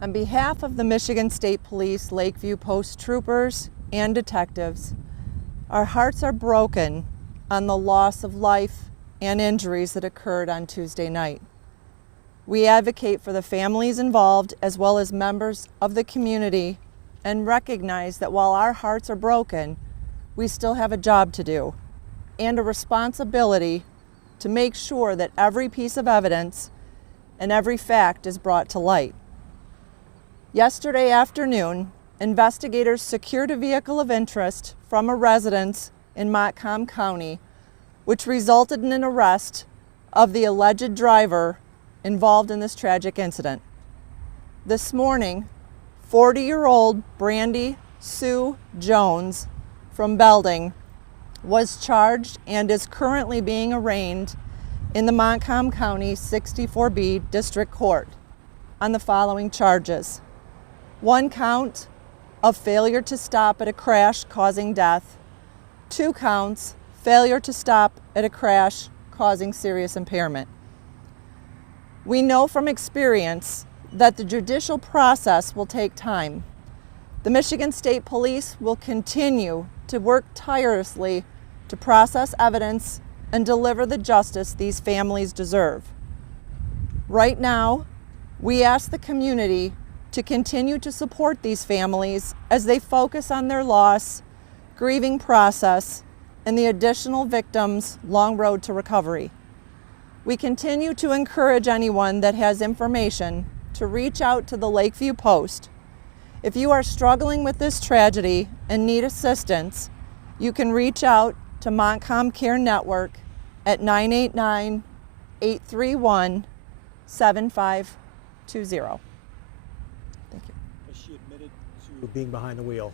On behalf of the Michigan State Police Lakeview Post troopers and detectives, our hearts are broken on the loss of life and injuries that occurred on Tuesday night. We advocate for the families involved as well as members of the community and recognize that while our hearts are broken, we still have a job to do and a responsibility to make sure that every piece of evidence and every fact is brought to light. Yesterday afternoon, investigators secured a vehicle of interest from a residence in Montcalm County, which resulted in an arrest of the alleged driver involved in this tragic incident. This morning, 40-year-old Brandy Sue Jones from Belding was charged and is currently being arraigned in the Montcalm County 64B District Court on the following charges. 1 count of failure to stop at a crash causing death. 2 counts, failure to stop at a crash causing serious impairment. We know from experience that the judicial process will take time. The Michigan State Police will continue to work tirelessly to process evidence and deliver the justice these families deserve. Right now, we ask the community to continue to support these families as they focus on their loss, grieving process, and the additional victims' long road to recovery. We continue to encourage anyone that has information to reach out to the Lakeview Post. If you are struggling with this tragedy and need assistance, you can reach out to Montcalm Care Network at 989-831-7520. Thank you. Has she admitted to being behind the wheel?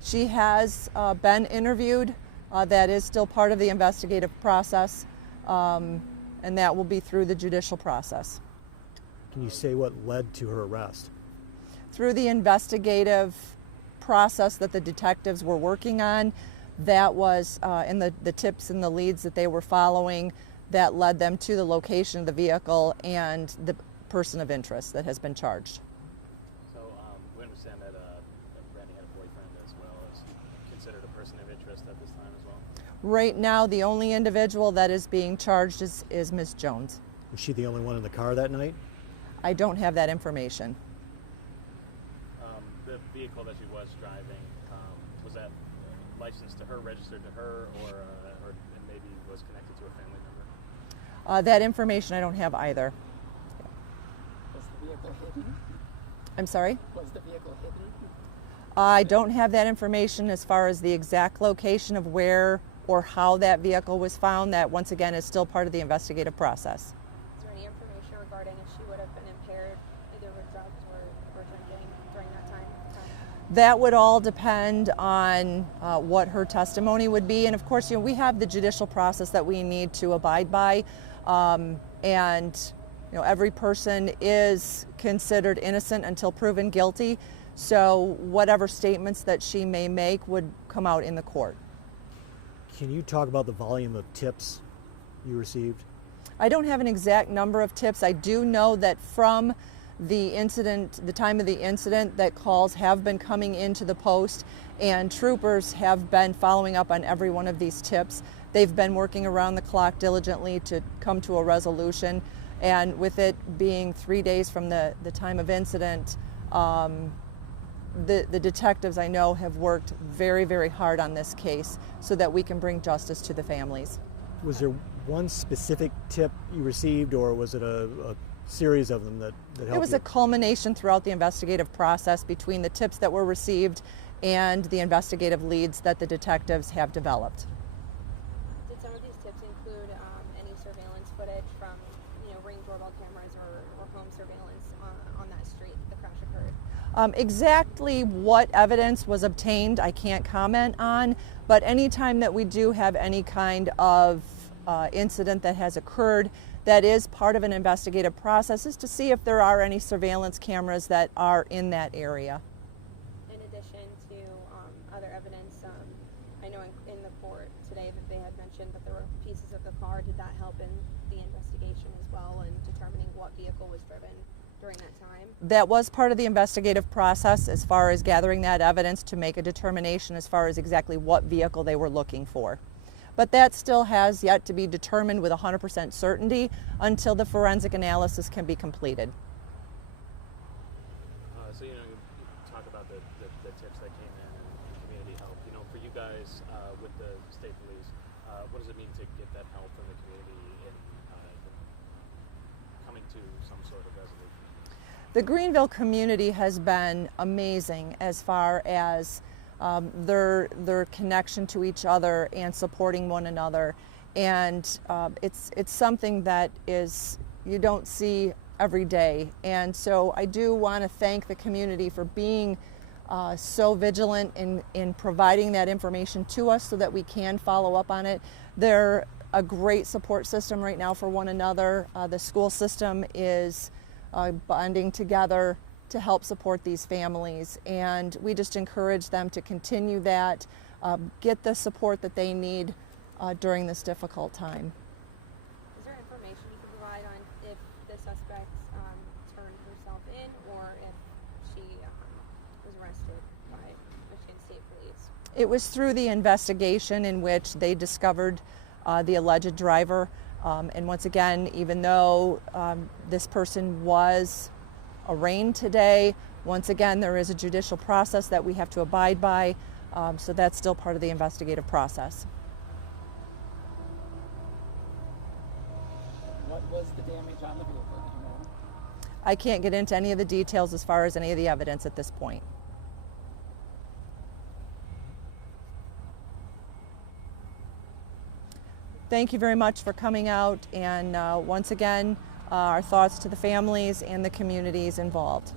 She has been interviewed. That is still part of the investigative process, and that will be through the judicial process. Can you say what led to her arrest? Through the investigative process that the detectives were working on, that was in the tips and the leads that they were following that led them to the location of the vehicle and the person of interest that has been charged. So we understand that Brandy had a boyfriend as well. Is he considered a person of interest at this time as well? Right now, the only individual that is being charged is Ms. Jones. Was she the only one in the car that night? I don't have that information. The vehicle that she was driving, was that licensed to her, registered to her, or maybe was connected to a family member? That information I don't have either. Was the vehicle hidden? I'm sorry? Was the vehicle hidden? I don't have that information as far as the exact location of where or how that vehicle was found. That, once again, is still part of the investigative process. Is there any information regarding if she would have been impaired either with drugs or drinking during that time? That would all depend on what her testimony would be. And of course, we have the judicial process that we need to abide by. And every person is considered innocent until proven guilty. So whatever statements that she may make would come out in the court. Can you talk about the volume of tips you received? I don't have an exact number of tips. I do know that from the incident, the time of the incident, that calls have been coming into the post and troopers have been following up on every one of these tips. They've been working around the clock diligently to come to a resolution, and with it being 3 days from the time of incident, the detectives I know have worked very, very hard on this case so that we can bring justice to the families. Was there one specific tip you received, or was it a series of them that helped It was you? a culmination throughout the investigative process between the tips that were received and the investigative leads that the detectives have developed. Did some of these tips include any surveillance footage from Ring doorbell cameras or home surveillance on that street the crash occurred? Exactly what evidence was obtained, I can't comment on, but anytime that we do have any kind of incident that has occurred that is part of an investigative process is to see if there are any surveillance cameras that are in that area. In addition to other evidence, I know in the court today that they had mentioned that there were pieces of the car. Did that help in the investigation as well in determining what vehicle was driven during that time? That was part of the investigative process as far as gathering that evidence to make a determination as far as exactly what vehicle they were looking for. But that still has yet to be determined with 100% certainty until the forensic analysis can be completed. So, you talk about the tips that came in and community help. For you guys with the state police, what does it mean to get that help from the community in coming to some sort of resolution? The Greenville community has been amazing as far as their connection to each other and supporting one another, and it's something that you don't see every day. And so I do want to thank the community for being so vigilant in providing that information to us so that we can follow up on it. They're a great support system right now for one another. The school system is bonding together to help support these families, and we just encourage them to continue that, get the support that they need during this difficult time. Is there information you can provide on if the suspect turned herself in or if she was arrested by Michigan State Police? It was through the investigation in which they discovered the alleged driver. And once again, even though this person was arraigned today, once again, there is a judicial process that we have to abide by. So that's still part of the investigative process. What was the damage on the vehicle? Do you know? I can't get into any of the details as far as any of the evidence at this point. Thank you very much for coming out, and once again, our thoughts to the families and the communities involved.